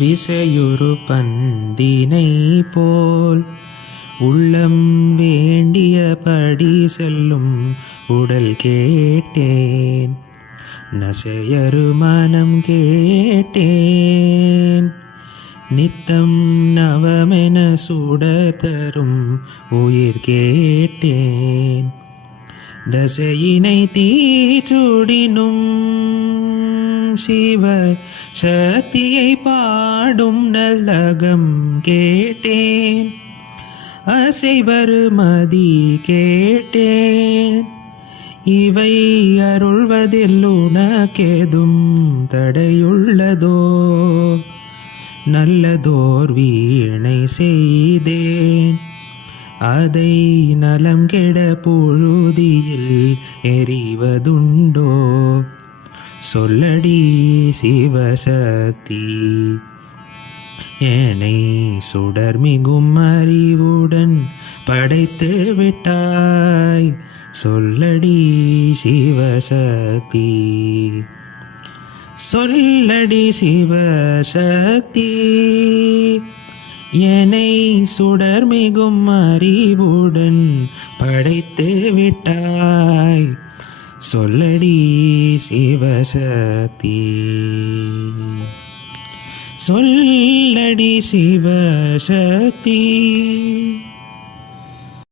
விசையுறு பந்தினை போல் உள்ளம் வேண்டியபடி செல்லும் உடல் கேட்டேன், நசையரு மனம் கேட்டேன். நித்தம் நவமென சுட தரும் உயிர் கேட்டேன், தசையினை தீச்சுடினும் சிவ சக்தியை பாடும் நல்லகம் கேட்டேன், அசைவரு மதி கேட்டேன். இவை அருள்வதில் உனக்கேதும் தடையுள்ளதோ? நல்லதோர் வீணை செய்தேன், அதை நலம் கெட புழுதியில் எறிவதுண்டோ? சொல்லடி சிவசக்தி, என்னை சுடர்மிகும் அறிவுடன் படைத்து விட்டாய். சொல்லடி சிவசக்தி, சொல்லடி சிவசக்தி, என்னை சுடர்மிகும் அறிவுடன் படைத்து விட்டாய். சொல்லடி சிவசக்தி, சொல்லடி சிவசக்தி.